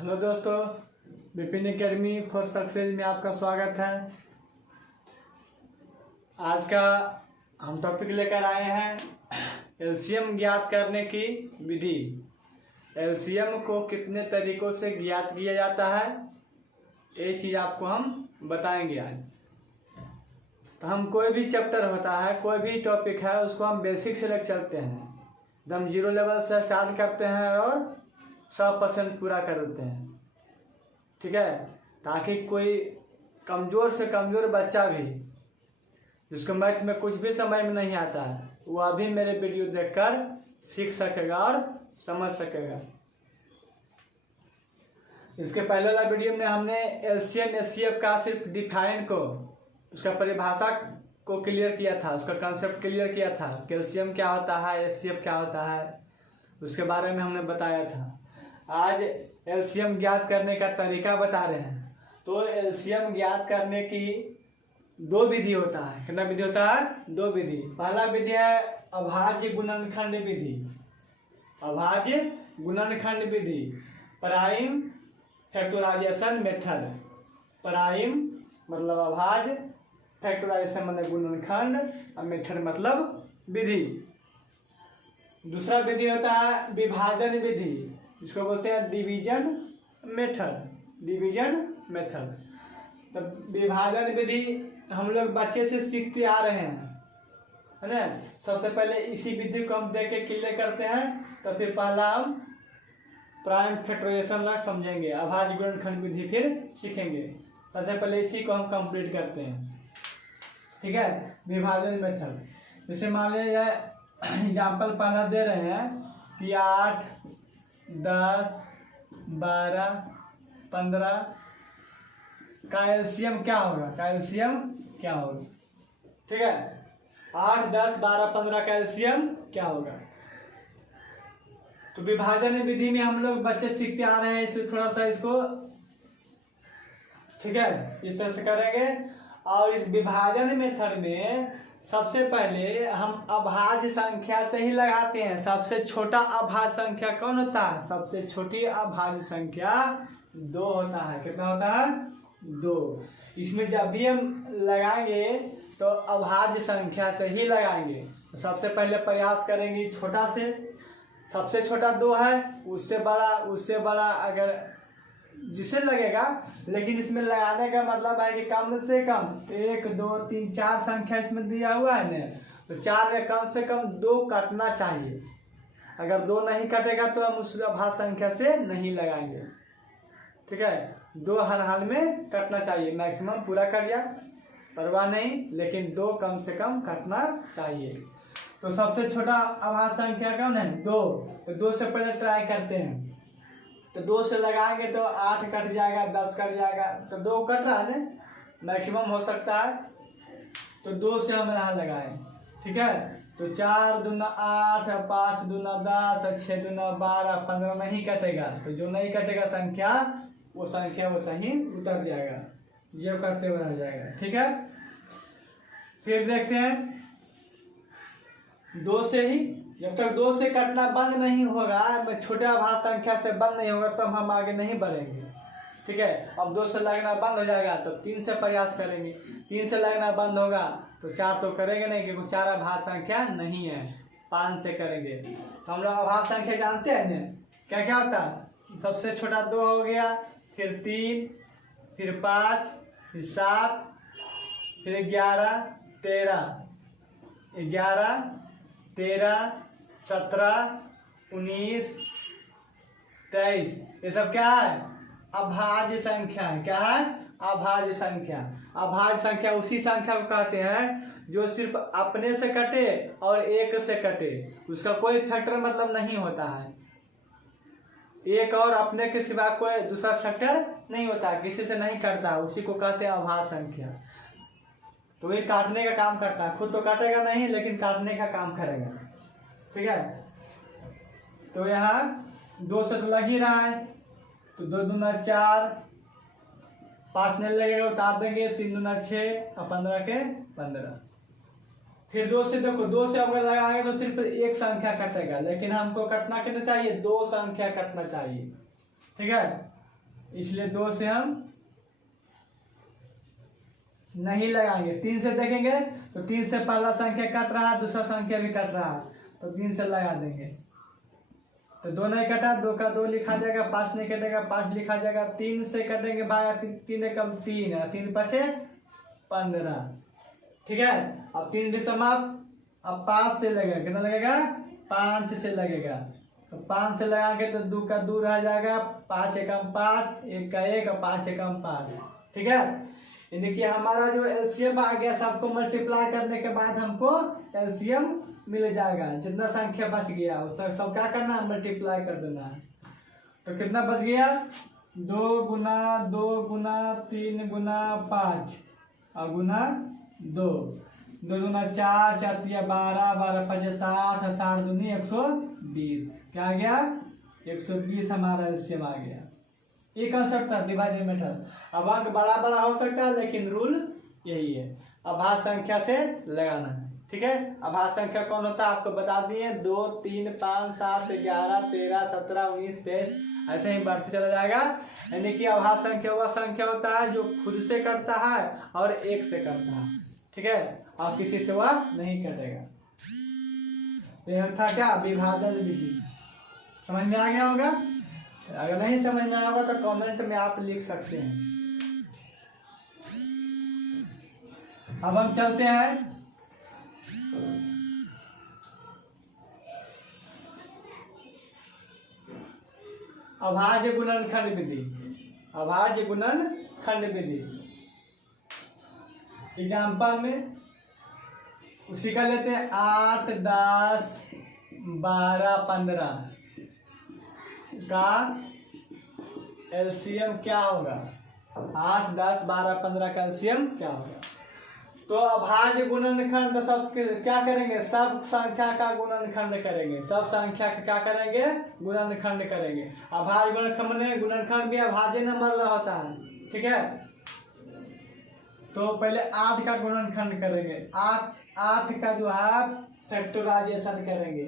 Hello दोस्तों, Vipin academy for success में आपका स्वागत है। आज का हम टॉपिक लेकर आए हैं एलसीएम ज्ञात करने की विधि। एलसीएम को कितने तरीकों से ज्ञात किया जाता है ये चीज़ आपको हम बताएंगे आज। तो हम कोई भी चैप्टर होता है, कोई भी टॉपिक है, उसको हम बेसिक से लेकर चलते हैं, एकदम जीरो लेवल से स्टार्ट करते हैं और 100% पूरा कर देते हैं। ठीक है, ताकि कोई कमज़ोर से कमज़ोर बच्चा भी जिसको मैथ में कुछ भी समझ में नहीं आता है, वह भी मेरे वीडियो देखकर सीख सकेगा और समझ सकेगा। इसके पहले वाला वीडियो में हमने एलसीएम एचसीएफ का सिर्फ डिफाइन को, उसका परिभाषा को क्लियर किया था, उसका कॉन्सेप्ट क्लियर किया था। कैल्शियम क्या होता है, एचसीएफ क्या होता है, उसके बारे में हमने बताया था। आज एलसीएम ज्ञात करने का तरीका बता रहे हैं। तो एलसीएम ज्ञात करने की दो विधि होता है। कितना विधि होता है? दो विधि। पहला विधि है अभाज्य गुणनखंड विधि। अभाज्य गुणनखंड विधि, प्राइम फैक्टराइजेशन मेथड। प्राइम मतलब अभाज्य, फैक्टराइजेशन मतलब गुणनखंड, और मेथड मतलब विधि। दूसरा विधि होता है विभाजन विधि, जिसको बोलते हैं डिवीजन मेथड। Division method. तो विभाजन विधि हम लोग बच्चे से सीखते आ रहे हैं, है ना। सबसे पहले इसी विधि को हम देख के क्लियर करते हैं, तो फिर पहला हम प्राइम फैक्टराइजेशन लग समझेंगे, अभाज्य गुणनखंड विधि फिर सीखेंगे। सबसे पहले इसी को हम कंप्लीट करते हैं। ठीक है, विभाजन मेथड। जैसे मान लीजिए एग्जाम्पल पहला दे रहे हैं कि 8, 10, 12, 15 का एलसीएम क्या होगा। का एलसीएम क्या होगा? ठीक है, 8, 10, 12, 15 का एलसीएम क्या होगा। तो विभाजन विधि में हम लोग बच्चे सीखते आ रहे हैं, इसलिए थोड़ा सा इसको ठीक है इस तरह से करेंगे। और इस विभाजन मेथड में सबसे पहले हम अभाज्य संख्या से ही लगाते हैं। सबसे छोटा अभाज्य संख्या कौन होता है? सबसे छोटी अभाज्य संख्या 2 होता है। कितना होता है? 2। इसमें जब भी हम लगाएंगे तो अभाज्य संख्या से ही लगाएंगे। तो सबसे पहले प्रयास करेंगे छोटा से। सबसे छोटा 2 है, उससे बड़ा अगर जिसे लगेगा, लेकिन इसमें लगाने का मतलब है कि कम से कम 1, 2, 3, 4 संख्या इसमें दिया हुआ है ना, तो 4 में कम से कम 2 कटना चाहिए। अगर 2 नहीं कटेगा तो हम उस अभाज्य संख्या से नहीं लगाएंगे। ठीक है, 2 हर हाल में कटना चाहिए। मैक्सिमम पूरा कर दिया परवाह नहीं, लेकिन 2 कम से कम कटना चाहिए। तो सबसे छोटा अभाज्य संख्या कौन है? 2। तो 2 से पहले ट्राई करते हैं। तो 2 से लगाएंगे तो 8 कट जाएगा, 10 कट जाएगा, तो 2 कट रहा है ना, मैक्सिमम हो सकता है। तो 2 से हम यहाँ लगाएं। ठीक है, तो 4 दूना 8, 5 दूना 10, 6 दूना 12, 15 नहीं कटेगा। तो जो नहीं कटेगा संख्या, वो संख्या वो सही उतर जाएगा, जो करते हुए रह जाएगा। ठीक है, फिर देखते हैं 2 से ही, जब तक 2 से कटना बंद नहीं होगा, छोटे अभाज्य संख्या से बंद नहीं होगा, तब हम आगे नहीं बढ़ेंगे। ठीक है, अब 2 से लगना बंद हो जाएगा तो 3 से प्रयास करेंगे। 3 से लगना बंद होगा तो 4 तो करेंगे नहीं, क्योंकि 4 अभाज्य संख्या नहीं है। 5 से करेंगे। तो हम लोग अभाज्य संख्या जानते हैं ना, क्या क्या होता है। सबसे छोटा 2 हो गया, फिर 3, फिर 5, फिर 7, फिर 11, 13, 17, 19, 23। ये सब क्या है? अभाज्य संख्या है। क्या है? अभाज्य संख्या। अभाज्य संख्या उसी संख्या को कहते हैं जो सिर्फ अपने से कटे और 1 से कटे, उसका कोई फैक्टर मतलब नहीं होता है। 1 और अपने के सिवा कोई दूसरा फैक्टर नहीं होता, किसी से नहीं कटता, उसी को कहते हैं अभाज्य संख्या। तो ये काटने का काम करता है, खुद तो काटेगा नहीं, लेकिन काटने का काम करेगा। ठीक है, तो यहाँ 2 से तो लग ही रहा है, तो 2 दूना 4, 5 नहीं लगेगा, उतार देंगे, 3 दूना 6 और 15 के 15। फिर 2 से देखो, 2 से अगर लगाएंगे तो सिर्फ 1 संख्या कटेगा, लेकिन हमको कटना कितना चाहिए? 2 संख्या कटना चाहिए। ठीक है, इसलिए 2 से हम नहीं लगाएंगे। 3 से देखेंगे तो 3 से पहला संख्या कट रहा है, दूसरा संख्या भी कट रहा है, तो 3 से लगा देंगे। तो 2 नहीं कटा, 2 का 2 लिखा जाएगा, 5 नहीं कटेगा, 5 लिखा जाएगा। 3 से कटेंगे भागा, 3 एकम 3 है, 3 पचे 15। ठीक है, अब 3 भी समाप्त। अब 5 से लगेगा, कितना लगेगा? 5 से लगेगा। तो 5 से लगाएंगे तो 2 का 2 रह जाएगा, 5 एकम 5, 1 का 1 और 5 एकम 5। ठीक है, यानी कि हमारा जो एलसीएम आ गया, सबको मल्टीप्लाई करने के बाद हमको एलसीएम मिल जाएगा। जितना संख्या बच गया उस सब क्या करना है? मल्टीप्लाई कर देना है। तो कितना बच गया? 2 गुना 2 गुना 3 गुना 5 और गुना 2, 2 गुना 4, 4 तिया 12, 12 5 60, 60 दूनी 120। क्या आ गया? 120 हमारा एलसीएम आ गया। ये कंसेप्ट था डिवाइडेड मेथड। अब अंक बड़ा बड़ा हो सकता है, लेकिन रूल यही है, अभाज्य संख्या से लगाना है। ठीक है, अभाज्य संख्या कौन होता है आपको बता दिए, 2 3 5 7 11 13 17 19 23, ऐसे ही बढ़ते चला जाएगा। यानी कि अभाज्य संख्या वह संख्या होता है जो खुद से करता है और 1 से करता है। ठीक है, और किसी से वह नहीं कटेगा। यह था क्या? विभाजन विधि। समझ में आ गया होगा? अगर नहीं समझ में आएगा तो कमेंट में आप लिख सकते हैं। अब हम चलते हैं अभाज्य गुणनखंड विधि। अभाज्य गुणनखंड विधि एग्जाम्पल में उसी का लेते हैं। 8 10 12 15 का एलसीएम क्या होगा? 8 10 12 15 का एलसीएम क्या होगा? तो अभाज्य गुणनखंड तो सब क्या करेंगे? सब संख्या का गुणनखंड करेंगे। सब संख्या का क्या करेंगे? गुणनखंड करेंगे। अभाज्य गुणनखंड में गुणनखंड भी अभाज्य नंबर होता है। ठीक है, तो पहले 8 का गुणनखंड करेंगे। 8 का जो है फैक्टराइजेशन करेंगे।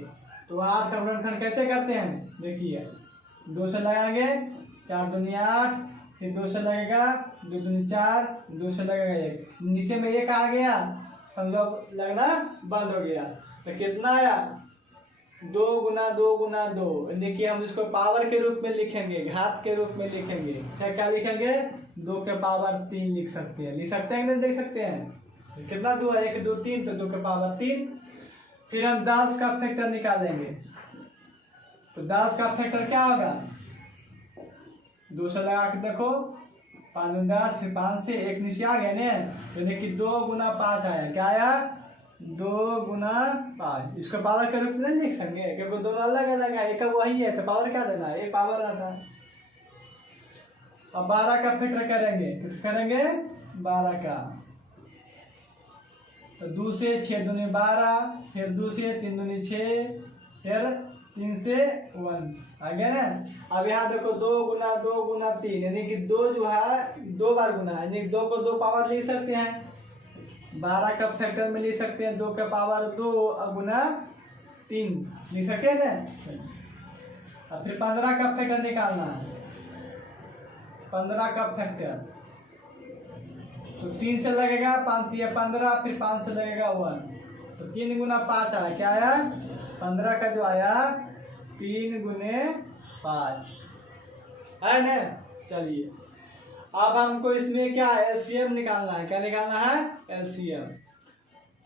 तो 8 का गुणनखंड कैसे करते हैं? देखिए, 2 से लगाएंगे, 4 दूनी 8, फिर 2 से लगेगा, 2 दूनी 4, 2 से लगेगा 1, नीचे में 1 आ गया, समझो लगना बंद हो गया। तो कितना आया? 2 गुना 2 गुना 2। देखिए, हम इसको पावर के रूप में लिखेंगे, घात के रूप में लिखेंगे। क्या लिखेंगे? 2 के पावर 3 लिख सकते हैं। लिख सकते हैं कि नहीं लिख सकते हैं? कितना 2 है? 1 2 3, तो 2 के पावर 3। फिर हम 10 का फैक्टर निकालेंगे। तो 10 का फैक्टर क्या होगा? 2 से लगा के देखो, 5 10, फिर 5 से 1 नीचे आ गया ना, यानी कि 2 गुना 5 आया। क्या आया? 2 गुना 5। इसको पावर के रूप में नहीं लिख सकते क्योंकि दोनों अलग अलग है, एक वही है, तो पावर क्या देना है? एक पावर रहता है। अब 12 का फैक्टर करेंगे। किस करेंगे? 12 का। तो 2 से 6 दूनी 12, फिर 2 से 3 दूनी 6, फिर 3 से 1 आ गया ना। अब यहाँ देखो, 2 गुना 3, यानी कि 2 जो है 2 बार गुना है, यानी 2 को 2 पावर लिख सकते हैं। 12 का फैक्टर में लिख सकते हैं 2 का पावर 2 गुना 3 लिख सकते हैं ना। अब फिर 15 का फैक्टर निकालना है। 15 का फैक्टर तो 3 से लगेगा, 5 तिया 15, फिर 5 से लगेगा 1, तो 3 गुना 5 आया। क्या आया? 15 का जो आया 3 गुने 5 है ना। चलिए, अब हमको इसमें क्या एलसीएम निकालना है। क्या निकालना है? एलसीएम।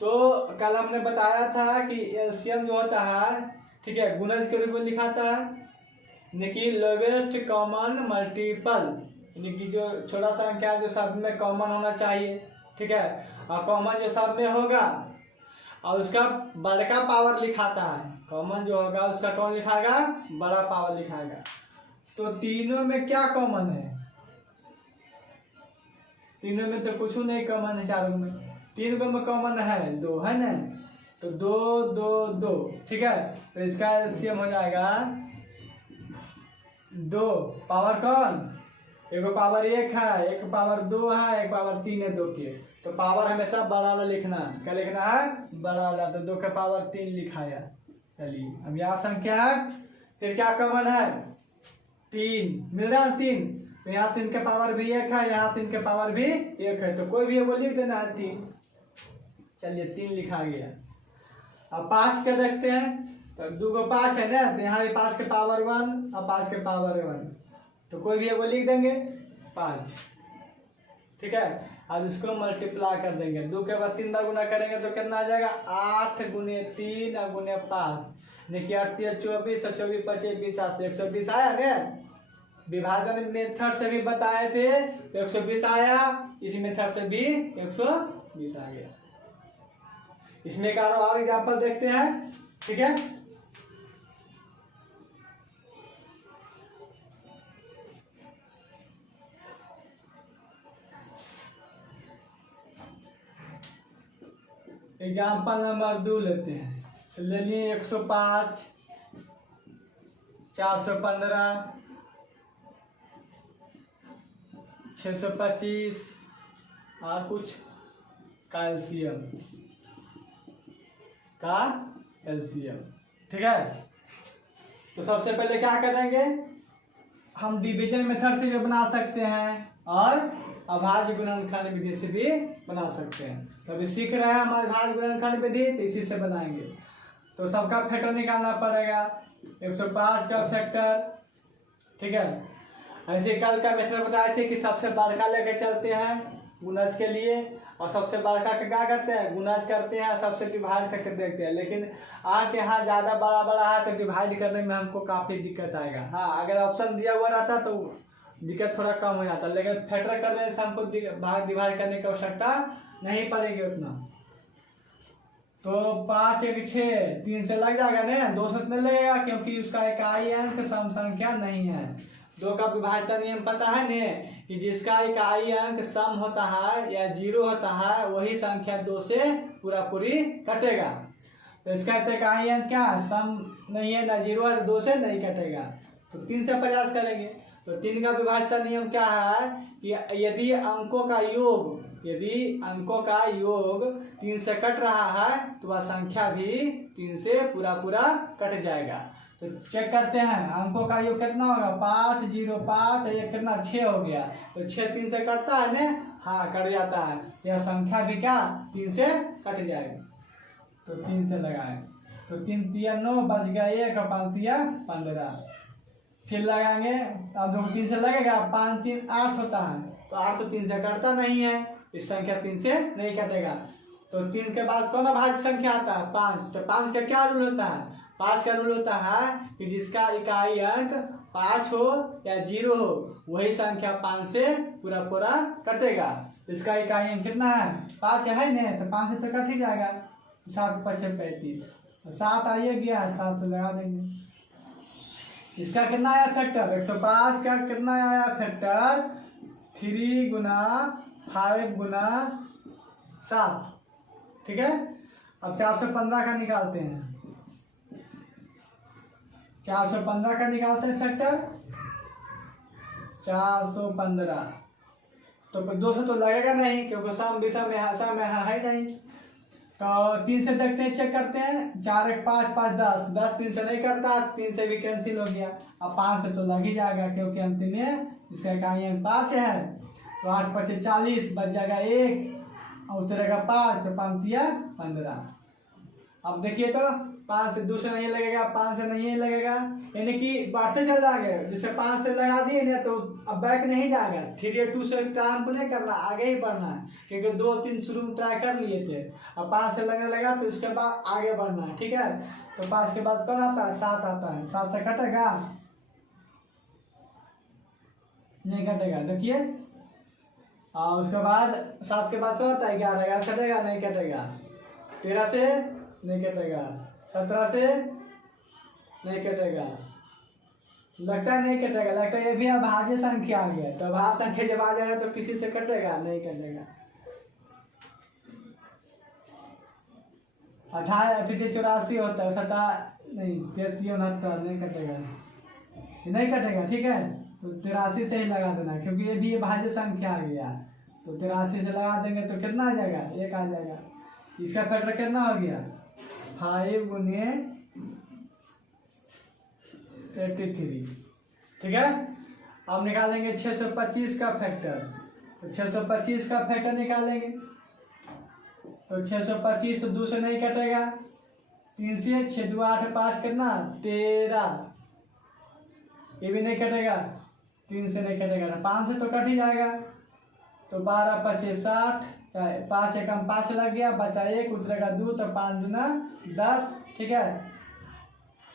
तो कल हमने बताया था कि एलसीएम जो होता है, ठीक है, गुणज के रूप में लिखाता है, यानी कि लोवेस्ट कॉमन मल्टीपल, यानी कि जो छोटा संख्या जो सब में कॉमन होना चाहिए। ठीक है, और कॉमन जो सब में होगा और उसका बड़का पावर लिखाता है। कॉमन जो होगा उसका कौन लिखाएगा? बड़ा पावर लिखाएगा। तो तीनों में क्या कॉमन है? तीनों में तो कुछ नहीं कॉमन है। चारों में 3 में कॉमन है 2, है ना। तो 2 2 2। ठीक है, तो इसका एलसीएम हो जाएगा 2 पावर कौन? एक पावर 1 है, एक पावर 2 है, एक पावर 3 है 2 के। तो पावर हमेशा बड़ा वाला लिखना है। क्या लिखना है? बड़ा वाला। तो 2 का पावर 3 लिखाया। चलिए, अब यहाँ संख्या है, फिर क्या कॉमन है? 3 मिल रहा है। 3 तो यहाँ 3 के पावर भी 1 है, यहाँ 3 के पावर भी 1 है, तो कोई भी वो लिख देना है 3। चलिए 3 लिखा गया। अब 5 का देखते हैं, तो 2 को 5 है ना, तो यहाँ भी 5 के पावर 1 और 5 के पावर 1, तो कोई भी वो लिख देंगे 5। ठीक है, अब इसको मल्टीप्लाई कर देंगे। 2 के बाद 3 बार गुना करेंगे तो कितना आ जाएगा 8 गुने 3 और गुने 5, देखिए 8 3 24 और 24 25 20 120 आया ना। विभाजन मेथड से भी बताए थे तो 120 आया, इस मेथड से भी 120 आ गया। इसमें एक और एग्जाम्पल देखते हैं। ठीक है, एग्जाम्पल नंबर 2 लेते हैं। ले लिए 105, 415, 625 और कुछ का एलसीएम ठीक है, तो सबसे पहले क्या करेंगे, हम डिवीजन मेथड से भी बना सकते हैं और अभाज्य गुणनखंड विधि से भी बना सकते हैं। तो अभी सीख रहे हैं हम अभाज्य गुणनखंड विधि, तो इसी से बनाएंगे। तो सबका फैक्टर निकालना पड़ेगा, 105 का फैक्टर। ठीक है, ऐसे कल का मेथड बताए थे कि सबसे बड़का लेके चलते हैं गुणज के लिए, और सबसे बड़का का क्या करते हैं गुणज करते हैं, सबसे डिवाइड करके देखते हैं। लेकिन आपके यहाँ ज़्यादा बड़ा बड़ा है तो डिवाइड करने में हमको काफ़ी दिक्कत आएगा। हाँ, अगर ऑप्शन दिया हुआ रहता तो दिक्कत थोड़ा कम हो जाता, लेकिन फैक्टर कर देने से हमको डिवाइड करने की आवश्यकता नहीं पड़ेगी उतना। तो 5 1 6 3 से लग जाएगा ना, 2 से नहीं लगेगा क्योंकि उसका इकाई अंक सम संख्या नहीं है। 2 का विभाजन नियम पता है ने कि जिसका इकाई अंक सम होता है या 0 होता है वही संख्या 2 से पूरा पूरी कटेगा। तो इसका इकाई अंक क्या है, सम नहीं है ना 0 है, तो 2 से नहीं कटेगा। तो 3 से प्रयास करेंगे। तो 3 का विभाजन नियम क्या है कि यदि अंकों का योग 3 से कट रहा है तो वह संख्या भी 3 से पूरा कट जाएगा। तो चेक करते हैं अंकों का योग कितना होगा, 5 0 5, ये कितना 6 हो गया। तो 6 3 से कटता है ना, हाँ कट जाता है, यह संख्या भी क्या 3 से कट जाएगा। तो 3 से लगाएं, तो 3 3 9 बच गया 1 और 5 3 15। फिर लगाएंगे, अब 3 से लगेगा, 5 3 8 होता है, तो 8 तो 3 से कटता नहीं है, इस संख्या 3 से नहीं कटेगा। तो 3 के बाद कौन अभाज्य संख्या आता है 5। तो 5 का क्या रूल होता है, 5 का रूल होता है कि जिसका इकाई अंक 5 हो या 0 हो वही संख्या 5 से पूरा कटेगा। इसका इकाई अंक कितना है 5 है ना, तो 5 से तो कट ही जाएगा, 7 5 35, 7 आइए गया, 7 से लगा देंगे। इसका कितना आया फैक्टर, 105 का कितना आया फैक्टर 3 गुना 5 गुना 7। ठीक है, अब 415 का निकालते हैं, 415 का निकालते हैं फैक्टर 415। तो 200 तो लगेगा नहीं क्योंकि सम विषम में है नहीं। तो 3 से देखते हैं, चेक करते हैं, 4 1 5 5 10 10 3 से नहीं करता, 3 से भी कैंसिल हो गया। अब 5 से तो लग ही जाएगा क्योंकि अंतिम में इसका इकाई अंक 5 है। तो 8 5 40 बच जाएगा 1 और उतरेगा 5, तो 5 3 15। अब देखिए तो 5 से 2 से नहीं लगेगा, 5 से नहीं लगेगा, यानी कि बढ़ते चल जाएंगे। जैसे 5 से लगा दिए ना तो अब बैक नहीं जाएगा, 3 या 2 से टाइम को नहीं करना, आगे ही बढ़ना है क्योंकि 2 3 शुरू में ट्राई कर लिए थे। अब 5 से लगने लगा तो इसके बाद आगे बढ़ना है। ठीक है, तो 5 के बाद कौन आता है 7 आता है, 7 से कटेगा नहीं कटेगा, देखिए। और उसके बाद 7 के बाद कौन आता है 11 कटेगा नहीं कटेगा, 13 से नहीं कटेगा, 17 से नहीं कटेगा, लगता है नहीं कटेगा, लगता है ये भी अभाज्य संख्या आ गया। तो अभाज्य संख्या जब आ जाएगा तो किसी से कटेगा नहीं कटेगा। 18 84 होता है, 7 नहीं 33 69 नहीं कटेगा, नहीं कटेगा। ठीक है, तो 83 से ही लगा देना क्योंकि ये भी अभाज्य संख्या आ गया। तो 83 से लगा देंगे तो कितना आ जाएगा 1 आ जाएगा। इसका फैक्टर कितना हो गया 5 गुने 83। ठीक है, अब निकालेंगे 625 का फैक्टर। तो 625 का फैक्टर निकालेंगे तो 625 तो 2 से नहीं कटेगा, 3 से 6 2 8 5 कितना 13, ये भी नहीं कटेगा, 3 से नहीं कटेगा, 5 से तो कट ही जाएगा। तो 12 25 60, 5 एकम 5 लग गया, बचा 1 उतरेगा 2, तो 5 दूना 10, ठीक है।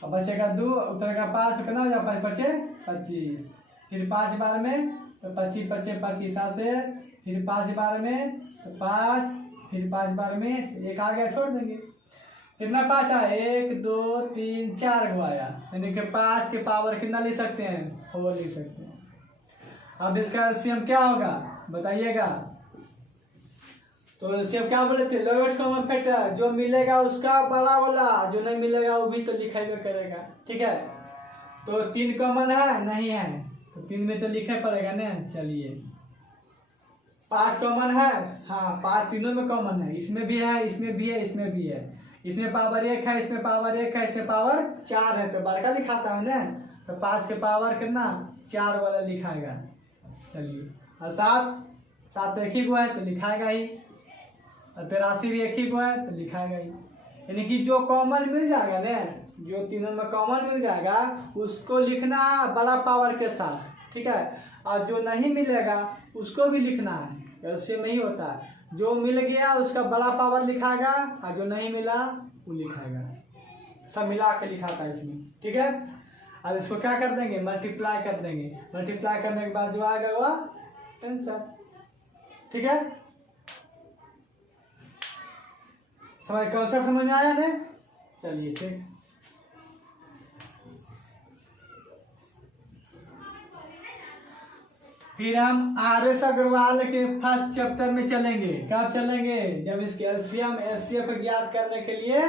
और बचेगा 2 उतरेगा 5, तो कितना हो जाएगा 5 बचे 25, फिर 5 बार में तो 25 बचे 25 से, फिर 5 बार में तो 5, फिर 5 बार में 1 आ गया, छोड़ देंगे। कितना 5 आया 1 2 3 4 को आया, यानी कि 5 के पावर कितना लिख सकते हैं 4 लिख सकते हैं। अब इसका एलसीएम क्या होगा बताइएगा। तो एलसीएम क्या बोले थे, लोएस्ट कॉमन फैक्टर जो मिलेगा उसका बड़ा वाला, जो नहीं मिलेगा वो भी तो लिखेगा करेगा, ठीक है। तो 3 कॉमन है नहीं है, तो 3 में तो लिखे पड़ेगा ना। चलिए 5 कॉमन है, हाँ 5 तीनों में कॉमन है, इसमें भी है इसमें भी है इसमें भी है, इसमें पावर 1 है इसमें पावर 1 है इसमें पावर 4 है, तो बड़का लिखाता है ना। तो 5 के पावर कितना 4 वाला लिखाएगा। चलिए और 7 तो एक ही को है तो लिखाएगा ही, और 83 भी एक ही को है तो लिखाएगा ही। यानी कि जो कॉमन मिल जाएगा ना, जो तीनों में कॉमन मिल जाएगा उसको लिखना बड़ा पावर के साथ, ठीक है। और जो नहीं मिलेगा उसको भी लिखना है, ऐसे में ही होता है। जो मिल गया उसका बड़ा पावर लिखाएगा और जो नहीं मिला वो लिखाएगा, सब मिला के लिखाता है इसमें, ठीक है। अब इसको क्या कर देंगे मल्टीप्लाई कर देंगे, मल्टीप्लाई करने के बाद जो आएगा वह आंसर, ठीक है। समझ कॉन्सेप्ट समझ में आया ना। चलिए ठीक, फिर हम RS अग्रवाल के फर्स्ट चैप्टर में चलेंगे। कब चलेंगे, जब इसके एलसीएम एचसीएफ ज्ञात करने के लिए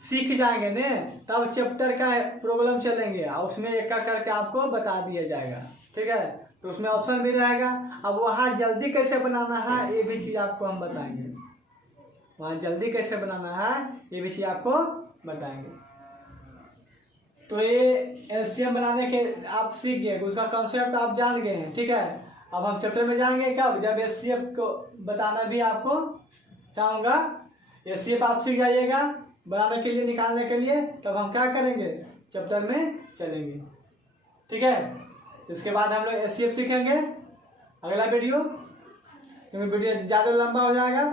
सीख जाएंगे ने, तब चैप्टर का प्रॉब्लम चलेंगे और उसमें एक करके आपको बता दिया जाएगा, ठीक है। तो उसमें ऑप्शन भी रहेगा। अब वहाँ जल्दी कैसे बनाना है ये भी चीज़ आपको हम बताएंगे, वहाँ जल्दी कैसे बनाना है ये भी चीज़ आपको बताएंगे। तो ये एलसीएम बनाने के आप सीख गए, उसका कॉन्सेप्ट आप जान गए हैं, ठीक है। अब हम चैप्टर में जाएंगे कब, जब एचसीएफ को बताना भी आपको चाहूँगा। एचसीएफ आप सीख जाइएगा बनाने के लिए निकालने के लिए, तब हम क्या करेंगे चैप्टर में चलेंगे, ठीक है। इसके बाद हम लोग एचसीएफ सीखेंगे अगला वीडियो, क्योंकि वीडियो ज़्यादा लंबा हो जाएगा,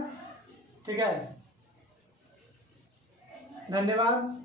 ठीक है। धन्यवाद।